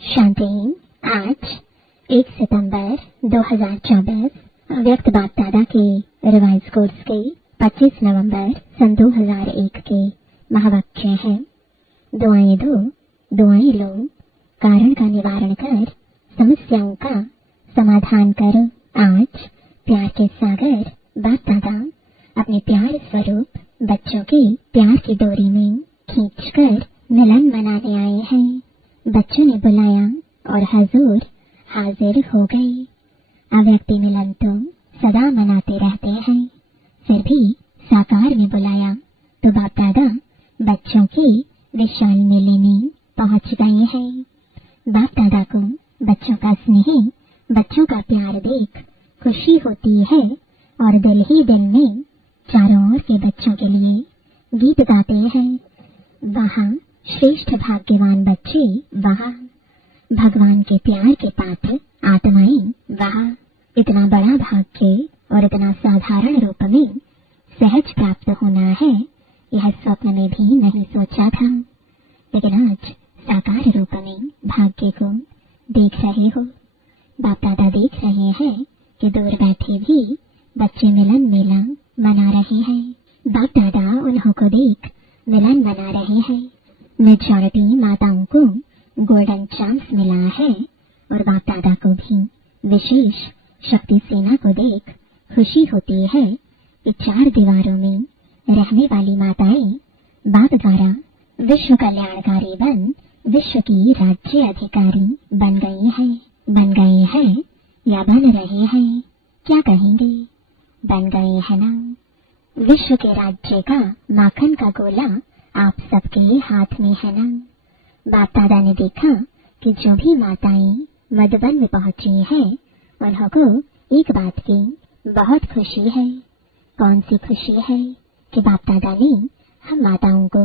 शांति। आज 1 सितंबर 2024 व्यक्त बाप दादा के रिवाइज कोर्स के 25 नवंबर सन 2001 के महावाक्य है। दुआएं दो, दुआएं लो, कारण का निवारण कर, समस्याओं का समाधान करो। आज प्यार के सागर बाप दादा अपने प्यार स्वरूप बच्चों के प्यार की डोरी में खींचकर मिलन मनाने आए हैं। बच्चों ने बुलाया और हजूर हाजिर हो गए। अव्यक्ति मिलन तो सदा मनाते रहते हैं, फिर भी साकार में बुलाया तो बाप दादा बच्चों के विशाल मेले में पहुंच गए हैं। बाप दादा को बच्चों का स्नेह, बच्चों का प्यार देख खुशी होती है और दिल ही दिल में चारों ओर के बच्चों के लिए गीत गाते हैं। वहाँ श्रेष्ठ भाग्यवान बच्चे, वहाँ भगवान के प्यार के पात्र आत्माएं, वहाँ इतना बड़ा भाग्य और इतना साधारण रूप में सहज प्राप्त होना है, यह स्वप्न में भी नहीं सोचा था। लेकिन आज साकार रूप में भाग्य को देख रहे हो। बाप दादा देख रहे हैं कि दूर बैठे भी बच्चे मिलन मेला मना रहे हैं। बाप दादा उन्हों को देख मिलन मना रहे हैं। मेजॉरिटी माताओं को गोल्डन चांस मिला है और बाप दादा को भी विशेष शक्ति सेना को देख खुशी होती है कि 4 दीवारों में रहने वाली माताएं बाप द्वारा विश्व कल्याणकारी बन विश्व की राज्य अधिकारी बन गए हैं या बन रहे हैं, क्या कहेंगे? बन गए हैं ना। विश्व के राज्य का माखन का गोला आप सबके हाथ में है ना। बाप दादा ने देखा कि जो भी माताएं मधुबन में पहुंची हैं, उन्हों को एक बात की बहुत खुशी है। कौन सी खुशी है? कि बाप दादा ने हम माताओं को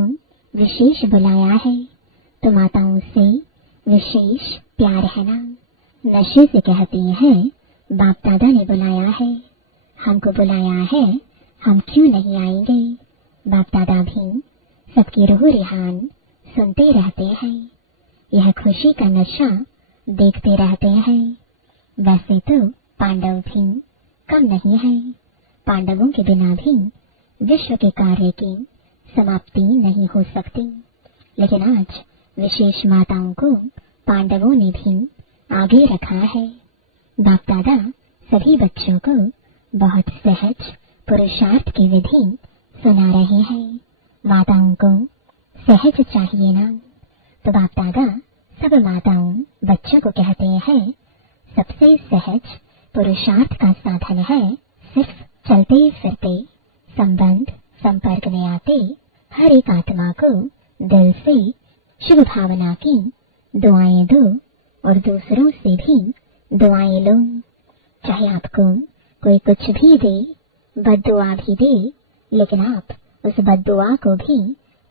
विशेष बुलाया है, तो माताओं से विशेष प्यार है ना। नशे से कहती हैं बाप दादा ने बुलाया है, हमको बुलाया है, हम क्यों नहीं आएंगे? बाप दादा भी सबकी रूह रिहान सुनते रहते हैं, यह खुशी का नशा देखते रहते हैं। वैसे तो पांडव भी कम नहीं है, पांडवों के बिना भी विश्व के कार्य की समाप्ति नहीं हो सकती। लेकिन आज विशेष माताओं को पांडवों ने भी आगे रखा है। बाप दादा सभी बच्चों को बहुत सहज पुरुषार्थ की विधि सुना रहे हैं। माताओं को सहज चाहिए ना, तो बाप दादा सब माताओं बच्चों को कहते हैं सबसे सहज पुरुषार्थ का साधन है सिर्फ चलते फिरते संबंध संपर्क में आते हर एक आत्मा को दिल से शुभ भावना की दुआएं दो और दूसरों से भी दुआएं लो। चाहे आपको कोई कुछ भी दे, बद्दुआ भी दे, लेकिन आप उस बद्दुआ को भी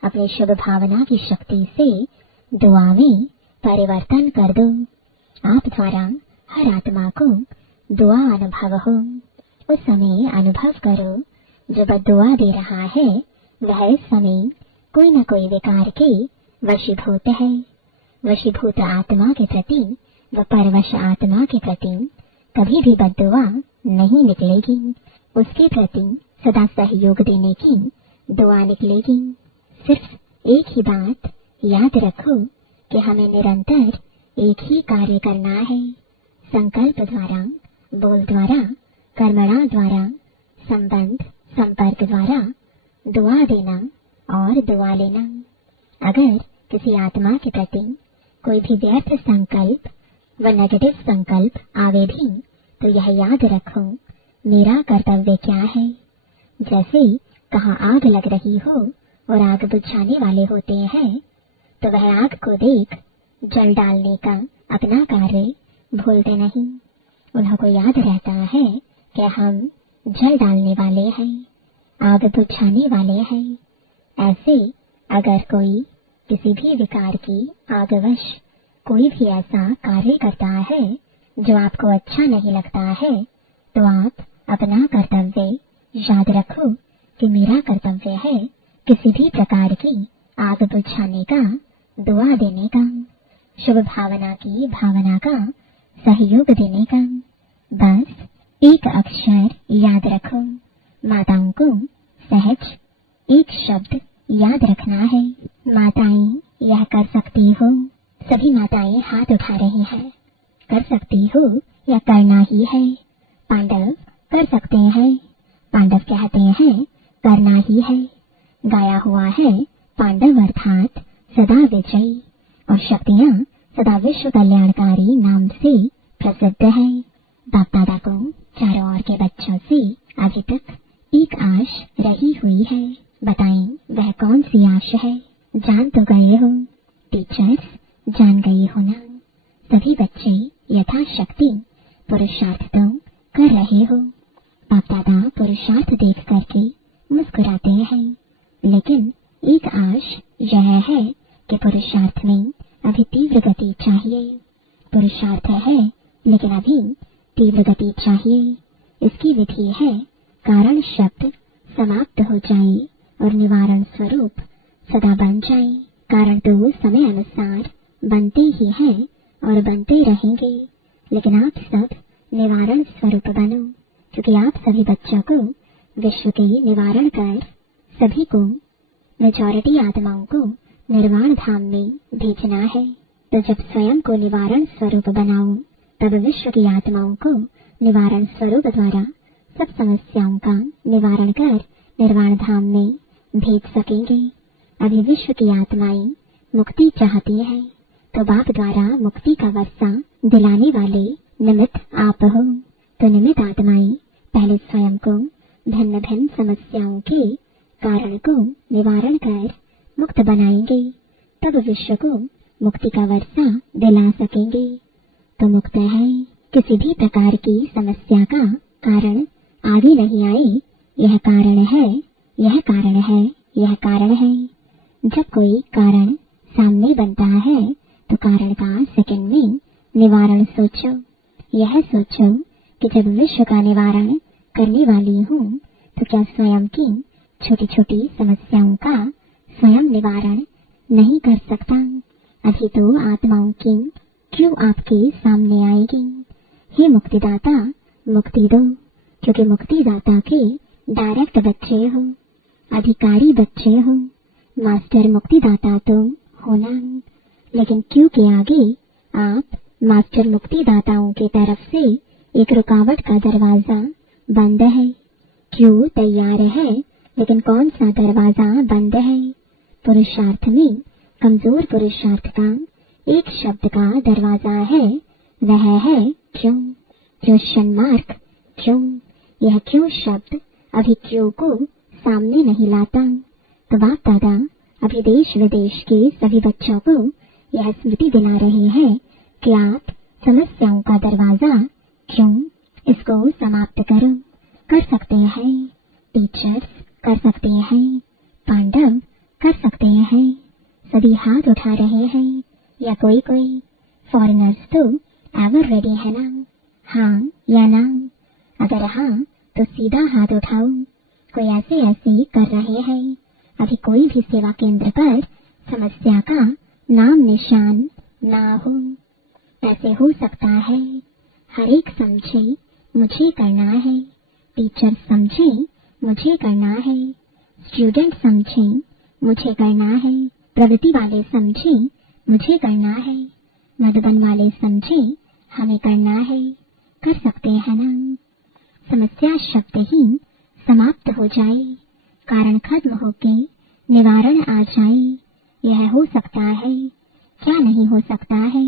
अपनी शुभ भावना की शक्ति से दुआ में परिवर्तन कर दो। आप द्वारा हर आत्मा को दुआ अनुभव हो, उस समय अनुभव करो जो बद्दुआ दे रहा है वह इस समय कोई न कोई विकार के वशीभूत है। वशीभूत आत्मा के प्रति व परवश आत्मा के प्रति कभी भी बद्दुआ नहीं निकलेगी, उसके प्रति सदा सहयोग देने की दुआ निकलेगी। सिर्फ एक ही बात याद रखो कि हमें निरंतर एक ही कार्य करना है। संकल्प द्वारा, बोल द्वारा, कर्मणा द्वारा, संबंध संपर्क द्वारा दुआ देना और दुआ लेना। अगर किसी आत्मा के प्रति कोई भी व्यर्थ संकल्प व नेगेटिव संकल्प आवे भी तो यह याद रखो मेरा कर्तव्य क्या है। जैसे कहाँ आग लग रही हो और आग बुझाने वाले होते हैं, तो वह आग को देख जल डालने का अपना कार्य भूलते नहीं। उन्हों को याद रहता है कि हम जल डालने वाले हैं, आग बुझाने वाले हैं। ऐसे अगर कोई किसी भी विकार की आगवश कोई भी ऐसा कार्य करता है जो आपको अच्छा नहीं लगता है, तो आप अपना कर्तव्य याद रखो कि मेरा कर्तव्य है किसी भी प्रकार की आग बुझाने का, दुआ देने का। शुभ भावना की भावना का सहयोग देने का। बस एक अक्षर याद रखो, माताओं को सहज एक शब्द याद रखना है। माताएं यह कर सकती हो, सभी माताएं हाथ उठा रही हैं। कर सकती हो या करना ही है। पांडव कर सकते हैं, पांडव कहते हैं करना ही है। गाया हुआ है पांडव अर्थात सदा विजयी, और शक्तियाँ सदा विश्व कल्याणकारी नाम से प्रसिद्ध है। बाप दादा को चारों ओर के बच्चों से अभी तक एक आश रही हुई है। बताएं वह कौन सी आश है? जान तो गए हो, टीचर्स जान गई हो ना। सभी बच्चे यथाशक्ति पुरुषार्थ तो कर रहे हो। बाप दादा पुरुषार्थ देख करके मुस्कुराते हैं, लेकिन एक आश यह है कि पुरुषार्थ में अभी तीव्र गति चाहिए। पुरुषार्थ है लेकिन अभी तीव्र गति चाहिए। इसकी विधि है कारण शब्द समाप्त हो जाए और निवारण स्वरूप सदा बन जाए। कारण तो समय अनुसार बनते ही हैं और बनते रहेंगे, लेकिन आप सब निवारण स्वरूप बनो, क्योंकि आप सभी बच्चों को विश्व के निवारण कर सभी को, मेजॉरिटी आत्माओं को निर्वाण धाम में भेजना है। तो जब स्वयं को निवारण स्वरूप बनाओ, तब विश्व की आत्माओं को निवारण स्वरूप द्वारा सब समस्याओं का निवारण कर निर्वाण धाम में भेज सकेंगे। अभी विश्व की आत्माएं मुक्ति चाहती है, तो बाप द्वारा मुक्ति का वर्षा दिलाने वाले निमित्त आप हो। तो निमित्त आत्माएं पहले स्वयं को भिन्न भिन्न समस्याओं के कारण को निवारण कर मुक्त बनाएंगे, तब विश्व को मुक्ति का वर्षा दिला सकेंगे। तो मुक्त है, किसी भी प्रकार की समस्या का कारण आगे नहीं आए। यह कारण है, यह कारण है, यह कारण है। जब कोई कारण सामने बनता है तो कारण का सेकंड में निवारण सोचो। यह सोचो कि जब विश्व का निवारण करने वाली हूँ, तो क्या स्वयं की छोटी छोटी समस्याओं का स्वयं निवारण नहीं कर सकता? अभी तो आत्माओं की क्यों आपके सामने आएगी? हे मुक्तिदाता, मुक्ति दो, क्योंकि मुक्तिदाता के डायरेक्ट बच्चे हो, अधिकारी बच्चे हो। मास्टर मुक्तिदाता तो होना, लेकिन क्यों के आगे आप मास्टर मुक्तिदाताओं की तरफ से एक रुकावट का दरवाजा बंद है। क्यों तैयार है, लेकिन कौन सा दरवाजा बंद है? पुरुषार्थ में कमजोर पुरुषार्थ का एक शब्द का दरवाजा है, वह है क्यों। क्वेश्चन मार्क क्यों। यह क्यों शब्द अभी क्यों को सामने नहीं लाता। तो बाप दादा अभी देश विदेश के सभी बच्चों को यह स्मृति दिला रहे हैं कि आप समस्याओं का दरवाजा क्यों, इसको समाप्त करो। कर सकते हैं, टीचर्स कर सकते हैं, पांडव कर सकते हैं। सभी हाथ उठा रहे हैं, या कोई कोई फॉरेनर्स तो एवर रेडी है ना? हाँ या ना? अगर हाँ तो सीधा हाथ उठाओ। कोई ऐसे ऐसे कर रहे हैं। अभी कोई भी सेवा केंद्र पर समस्या का नाम निशान ना हो। ऐसे हो सकता है हर एक समझे मुझे करना है, टीचर समझे मुझे करना है, स्टूडेंट समझे मुझे करना है, प्रगति वाले समझे मुझे करना है, मधुबन वाले समझे हमें करना है। कर सकते हैं ना? समस्या शब्द ही समाप्त हो जाए, कारण खत्म होके निवारण आ जाए। यह हो सकता है, क्या नहीं हो सकता है?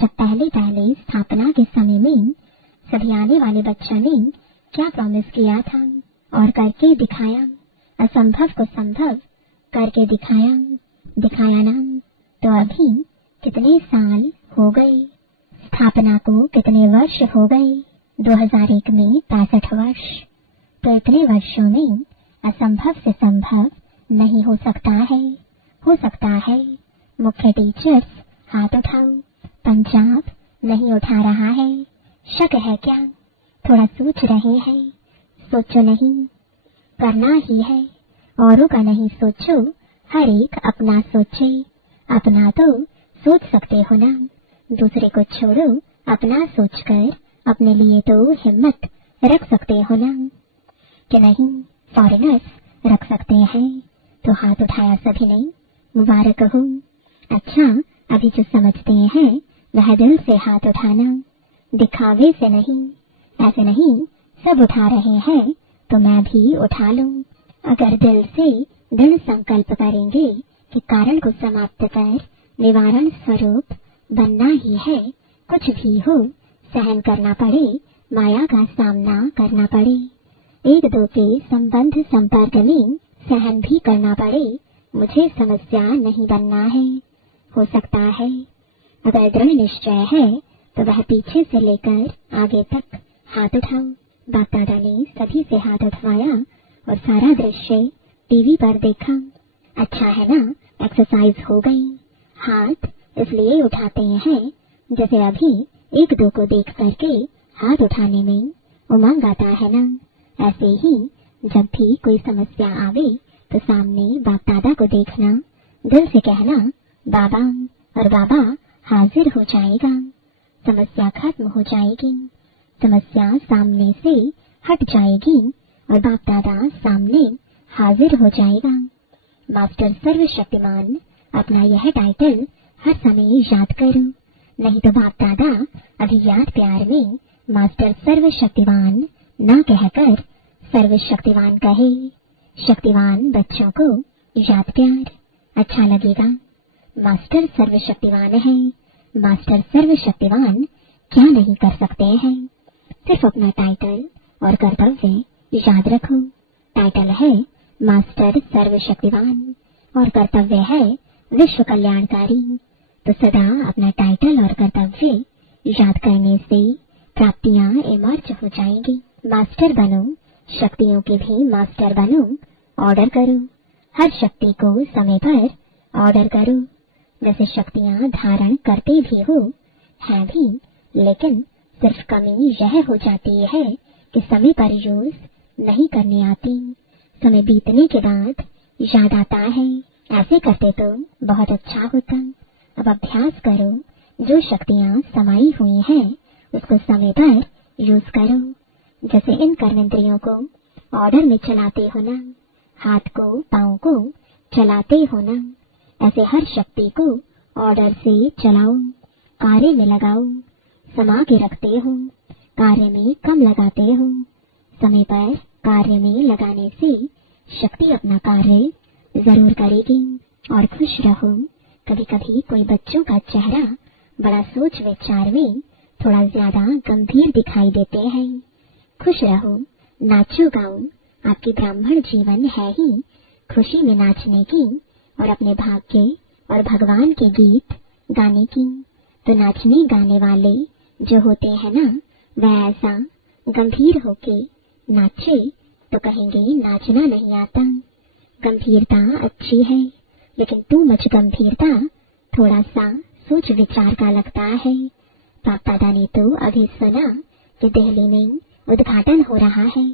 जब पहले स्थापना के समय में सभी आने वाले बच्चों ने क्या प्रॉमिस किया था और करके दिखाया, असंभव को संभव करके दिखाया ना। तो अभी कितने साल हो गए? स्थापना को कितने वर्ष हो गए? 2001 में 65 वर्ष। तो इतने वर्षों में असंभव से संभव नहीं हो सकता है। हो सकता है। मुख्य टीचर्स हाथ उठाओ। पंजाब नहीं उठा रहा है, शक है क्या? थोड़ा सोच रहे हैं। सोचो नहीं, करना ही है। औरों का नहीं सोचो, हर एक अपना सोचे। अपना तो सोच सकते हो ना, दूसरे को छोड़ो, अपना सोचकर अपने लिए तो हिम्मत रख सकते हो ना, कि नहीं फॉरेनर्स रख सकते हैं। तो हाथ उठाया सभी ने, मुबारक हो। अच्छा, अभी जो समझते हैं वह दिल से हाथ उठाना, दिखावे से नहीं। ऐसे नहीं सब उठा रहे हैं तो मैं भी उठा लूं। अगर दिल से दृढ़ संकल्प करेंगे कि कारण को समाप्त कर निवारण स्वरूप बनना ही है, कुछ भी हो सहन करना पड़े, माया का सामना करना पड़े, एक दो के संबंध संपर्क में सहन भी करना पड़े, मुझे समस्या नहीं बनना है। हो सकता है अगर दृढ़ निश्चय है तो वह पीछे से लेकर आगे तक हाथ उठाओ। बाप दादा ने सभी से हाथ उठवाया और सारा दृश्य टीवी पर देखा। अच्छा है ना, एक्सरसाइज हो गई। हाथ इसलिए उठाते हैं जैसे अभी एक दो को देख करके हाथ उठाने में उमंग आता है ना, ऐसे ही जब भी कोई समस्या आवे तो सामने बाप दादा को देखना, दिल से कहना बाबा, और बाबा हाजिर हो जाएगा, समस्या खत्म हो जाएगी, समस्या सामने से हट जाएगी और बाप दादा सामने हाजिर हो जाएगा। मास्टर सर्वशक्तिमान, अपना यह टाइटल हर समय याद करो, नहीं तो बाप दादा अभी याद प्यार में मास्टर सर्वशक्तिवान न कहकर सर्वशक्तिवान कहे। शक्तिवान बच्चों को याद प्यार अच्छा लगेगा। मास्टर सर्वशक्तिवान है, मास्टर सर्वशक्तिवान क्या नहीं कर सकते हैं। सिर्फ अपना टाइटल और कर्तव्य याद रखो। टाइटल है मास्टर सर्वशक्तिवान और कर्तव्य है विश्व कल्याणकारी। तो सदा अपना टाइटल और कर्तव्य याद करने से प्राप्तियां इमर्ज हो जाएंगी। मास्टर बनो, शक्तियों के भी मास्टर बनो। ऑर्डर करो, हर शक्ति को समय पर ऑर्डर करो। वैसे शक्तियां धारण करते भी हो है भी, लेकिन सिर्फ कमी यह हो जाती है कि समय पर यूज नहीं करने आती। समय बीतने के बाद याद आता है, ऐसे करते तो बहुत अच्छा होता। अब अभ्यास करो, जो शक्तियां समाई हुई हैं उसको समय पर यूज करो। जैसे इन कर्मेंद्रियों को ऑर्डर में चलाते हो ना, हाथ को पांव को चलाते हो ना, ऐसे हर शक्ति को ऑर्डर से चलाओ, कार्य में लगाओ। समा के रखते हो, कार्य में कम लगाते हो। समय पर कार्य में लगाने से शक्ति अपना कार्य जरूर करेगी। और खुश रहो। कभी कभी कोई बच्चों का चेहरा बड़ा सोच विचार में थोड़ा ज्यादा गंभीर दिखाई देते हैं। खुश रहो, नाचो गाओ, आपकी ब्राह्मण जीवन है ही खुशी में नाचने की और अपने भाग्य और भगवान के गीत गाने की। तो नाचने गाने वाले जो होते हैं ना, वह ऐसा गंभीर होके नाचे तो कहेंगे नाचना नहीं आता। गंभीरता अच्छी है, लेकिन तू मच गंभीरता थोड़ा सा सोच विचार का लगता है। बाप दादा ने तो अभी सुना कि दिल्ली में उद्घाटन हो रहा है,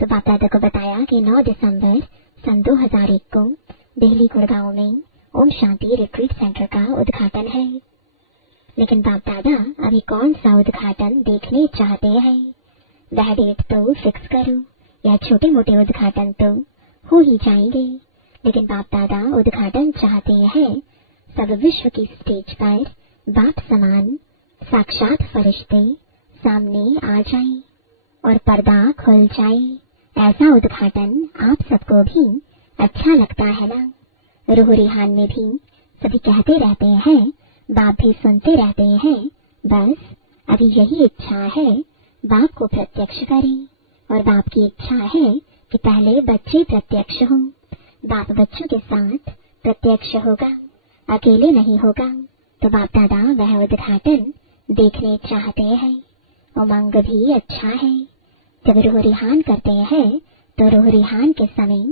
तो बाप दादा को बताया कि 9 दिसंबर सन 2001 को दिल्ली गुड़गांव में ओम शांति रिट्रीट सेंटर का उद्घाटन है। लेकिन बाप दादा अभी कौन सा उद्घाटन देखने चाहते हैं, वह डेट तो फिक्स करो, या छोटे मोटे उद्घाटन तो हो ही जाएंगे। लेकिन बाप दादा उद्घाटन चाहते हैं सब विश्व की स्टेज पर बाप समान साक्षात फरिश्ते सामने आ जाएं और पर्दा खुल जाए। ऐसा उद्घाटन आप सबको भी अच्छा लगता है ना। रूह रिहान में भी सभी कहते रहते हैं, बाप भी सुनते रहते हैं। बस अभी यही इच्छा है बाप को प्रत्यक्ष करें, और बाप की इच्छा है कि पहले बच्चे प्रत्यक्ष हों। बाप बच्चों के साथ प्रत्यक्ष होगा, अकेले नहीं होगा। तो बाप दादा वह उद्घाटन देखने चाहते हैं। उमंग भी अच्छा है। जब रूह रिहान करते हैं तो रूह रिहान के समय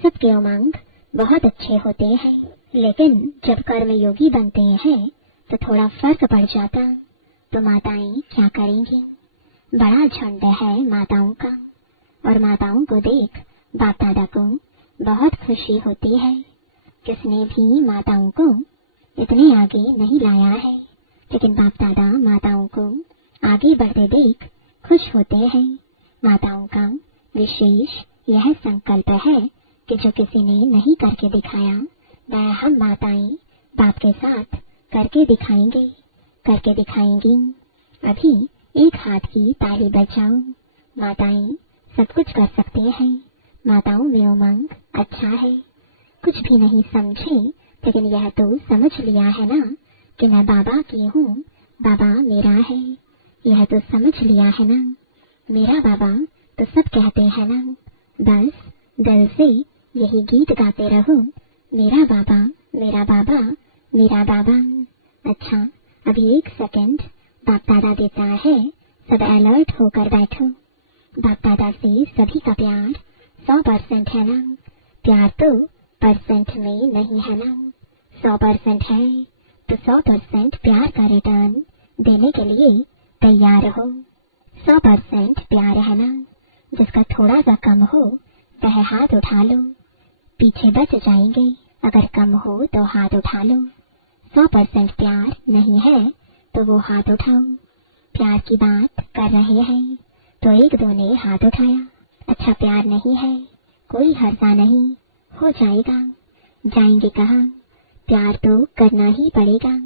सबके उमंग बहुत अच्छे होते हैं, लेकिन जब कर्म योगी बनते हैं तो थोड़ा फर्क पड़ जाता। तो माताएं क्या करेंगी? बड़ा झुंड है माताओं का, और माताओं को देख बाप दादा को बहुत खुशी होती है। किसने भी माताओं को इतने आगे नहीं लाया है, लेकिन बाप दादा माताओं को आगे बढ़ते देख खुश होते हैं। माताओं का विशेष यह संकल्प है कि जो किसी ने नहीं करके दिखाया वह हम माताएं बाप के साथ करके दिखाएंगी। अभी एक हाथ की ताली बजाओ। माताएं सब कुछ कर सकते हैं। माताओं में उमंग अच्छा है। कुछ भी नहीं समझे, लेकिन यह तो समझ लिया है ना कि मैं बाबा की हूँ, बाबा मेरा है। यह तो समझ लिया है ना, मेरा बाबा तो सब कहते हैं ना। बस दिल से यही गीत गाते रहो, मेरा बाबा मेरा बाबा मेरा बाबा। अच्छा, अभी 1 सेकंड बाप दादा देता है, सब अलर्ट होकर बैठो। बाप दादा से सभी का प्यार 100% है ना। प्यार तो परसेंट में नहीं है ना, 100% है तो 100% प्यार का रिटर्न देने के लिए तैयार हो। 100% प्यार है ना। जिसका थोड़ा सा कम हो वह हाथ उठा लो, पीछे बच जाएंगे। अगर कम हो तो हाथ उठा लो। 100% प्यार नहीं है तो वो हाथ उठाओ। प्यार की बात कर रहे हैं तो 1-2 ने हाथ उठाया। अच्छा, प्यार नहीं है, कोई हर्जा नहीं, हो जाएगा। जाएंगे कहाँ, प्यार तो करना ही पड़ेगा।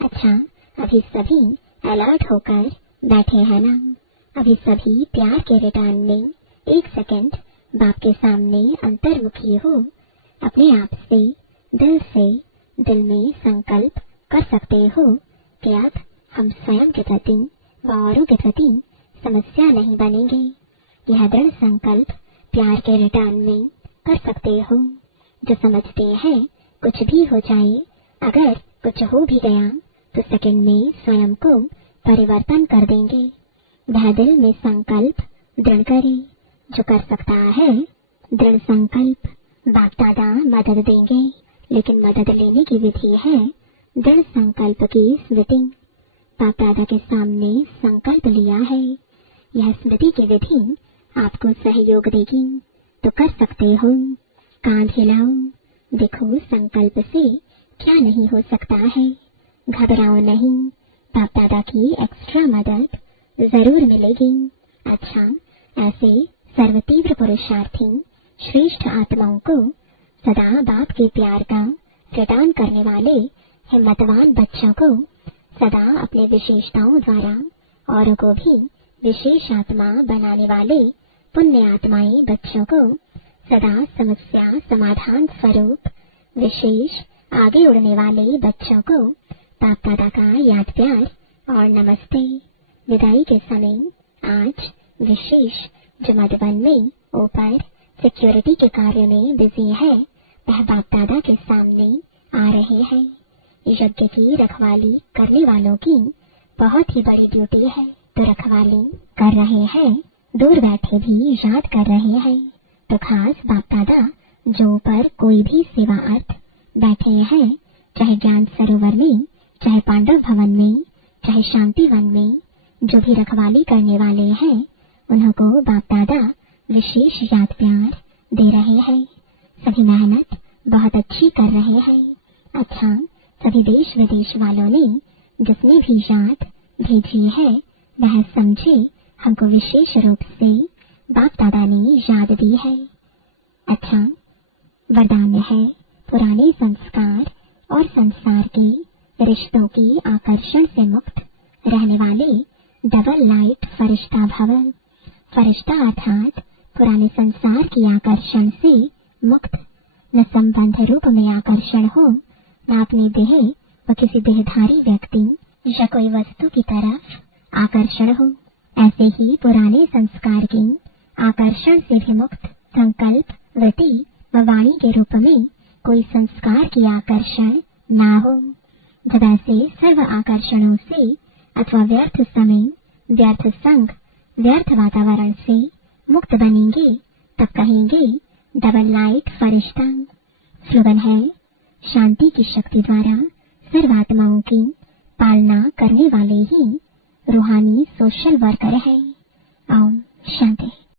अच्छा, अभी सभी अलर्ट होकर बैठे हैं ना। अभी सभी प्यार के रिटर्न में 1 सेकंड बाप के सामने अंतर्मुखी हो। अपने आप से दिल में संकल्प कर सकते हो कि अब हम स्वयं के प्रति व औरों के प्रति समस्या नहीं बनेंगे। यह दृढ़ संकल्प प्यार के रिटर्न में कर सकते हो। जो समझते हैं कुछ भी हो जाए, अगर कुछ हो भी गया तो सेकंड में स्वयं को परिवर्तन कर देंगे। वह दिल में संकल्प दृढ़ करे। जो कर सकता है दृढ़ संकल्प, बाप दादा मदद देंगे, लेकिन मदद लेने की विधि है दृढ़ संकल्प की स्मृति। बाप दादा के सामने संकल्प लिया है, यह स्मृति की विधि आपको सहयोग देगी तो कर सकते हो। कांध हिलाओ, देखो संकल्प से क्या नहीं हो सकता है। घबराओ नहीं, बाप दादा की एक्स्ट्रा मदद जरूर मिलेगी। अच्छा, ऐसे सर्वतीव्र पुरुषार्थी श्रेष्ठ आत्माओं को सदा बाप के प्यार का रिटर्न करने वाले हिम्मतवान बच्चों को सदा अपने विशेषताओं द्वारा औरों को भी विशेष आत्मा बनाने वाले पुण्य आत्माएं बच्चों को सदा समस्या समाधान स्वरूप विशेष आगे उड़ने वाले बच्चों को बाप दादा का याद प्यार और नमस्ते। विदाई के समय आज विशेष जो मधुबन में ऊपर सिक्योरिटी के कार्य में बिजी है, वह बाप दादा के सामने आ रहे हैं। यज्ञ की रखवाली करने वालों की बहुत ही बड़ी ड्यूटी है, तो रखवाली कर रहे हैं, दूर बैठे भी याद कर रहे हैं। तो खास बाप दादा जो पर कोई भी सेवा अर्थ बैठे हैं, चाहे ज्ञान सरोवर में, चाहे पांडव भवन में, चाहे शांति वन में, जो भी रखवाली करने वाले हैं उनको बाप दादा विशेष याद प्यार दे रहे हैं। सभी मेहनत बहुत अच्छी कर रहे हैं। अच्छा, सभी देश विदेश वालों ने जिसने भी याद भेजी है वह समझे हमको विशेष रूप से बाप दादा ने याद दी है। अच्छा, वरदान है पुराने संस्कार और संसार के रिश्तों की आकर्षण से मुक्त रहने वाले डबल लाइट फरिश्ता भव। फरिश्ता अर्थात पुराने संसार की आकर्षण से मुक्त। न संबंध रूप में आकर्षण हो, न अपने देह व किसी देहधारी व्यक्ति या कोई वस्तु की तरफ आकर्षण हो। ऐसे ही पुराने संस्कार की आकर्षण से भी मुक्त संकल्प वृत्ति व वाणी के रूप में कोई संस्कार की आकर्षण ना हो। जब ऐसे सर्व आकर्षणों से अथवा व्यर्थ समय, व्यर्थ संग, व्यर्थ वातावरण से मुक्त बनेंगे, तब कहेंगे डबल लाइट फरिश्ता। स्लोगन है शांति की शक्ति द्वारा सर्वात्माओं की पालना करने वाले ही रूहानी सोशल वर्कर हैं। ओम शांति।